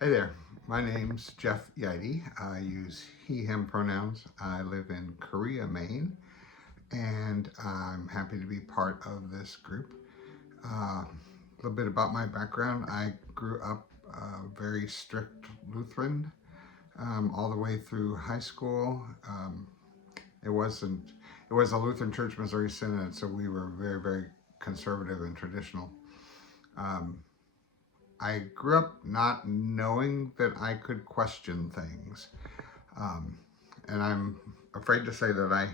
Hey there, my name's Jeude. I use he, him pronouns. I live in Korea, Maine, and I'm happy to be part of this group. A little bit about my background. I grew up very strict Lutheran all the way through high school. It wasn't, it was a Lutheran Church Missouri Synod, so we were very, very conservative and traditional. Um, I grew up not knowing that I could question things. Um, and I'm afraid to say that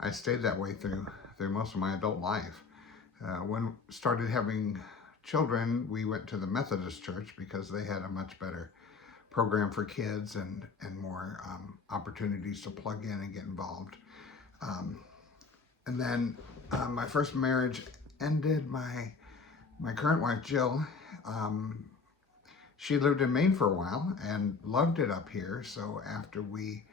I stayed that way through most of my adult life. When started having children, we went to the Methodist church because they had a much better program for kids and more opportunities to plug in and get involved. Um, and then my first marriage ended. My current wife Jill, um, she lived in Maine for a while and loved it up here. So after we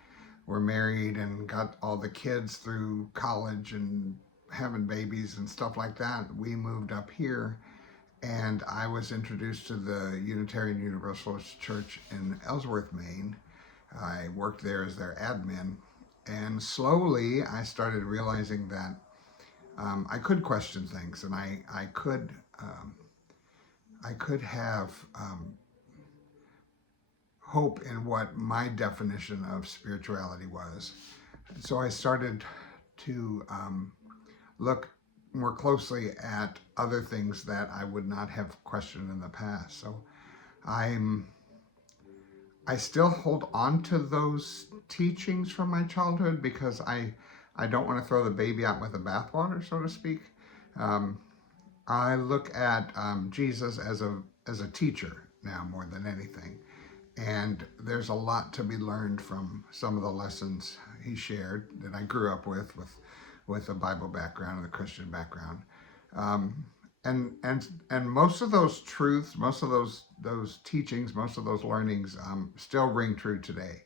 were married and got all the kids through college and having babies and stuff like that, we moved up here. And I was introduced to the Unitarian Universalist Church in Ellsworth, Maine. I worked there as their admin. And slowly I started realizing that I could question things, and I could have hope in what my definition of spirituality was. So I started to look more closely at other things that I would not have questioned in the past. So I'm I still hold on to those teachings from my childhood because I don't want to throw the baby out with the bathwater, so to speak. Um, I look at Jesus as a teacher now more than anything, and there's a lot to be learned from some of the lessons he shared that I grew up with a Bible background and a Christian background. Um, and most of those truths, most of those teachings, most of those learnings still ring true today.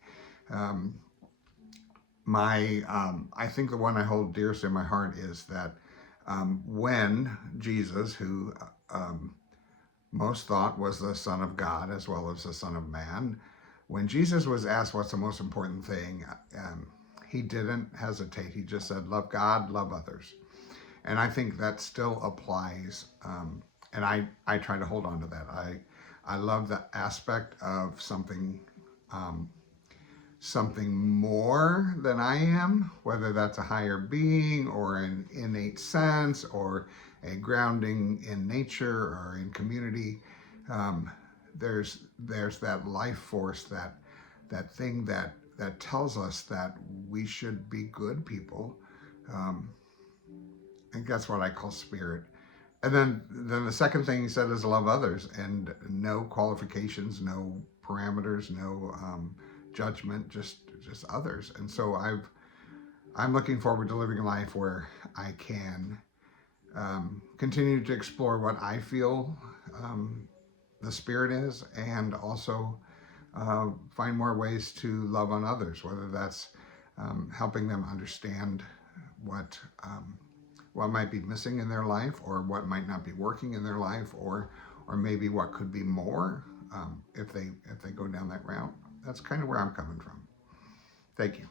Um, I think the one I hold dearest in my heart is that when Jesus, who um, most thought was the Son of God as well as the Son of Man, when Jesus was asked what's the most important thing, he didn't hesitate. He just said, "Love God, love others." And I think that still applies. And I try to hold on to that. I love the aspect of um, something more than I am, whether that's a higher being or an innate sense or a grounding in nature or in community. Um, there's that life force, that thing that tells us that we should be good people. Um, I think that's what I call spirit. And then the second thing he said is love others, and no qualifications, no parameters, no judgment, just others. And so I'm looking forward to living a life where I can continue to explore what I feel the spirit is, and also find more ways to love on others, whether that's helping them understand what what might be missing in their life, or what might not be working in their life, or maybe what could be more if they go down that route. That's kind of where I'm coming from. Thank you.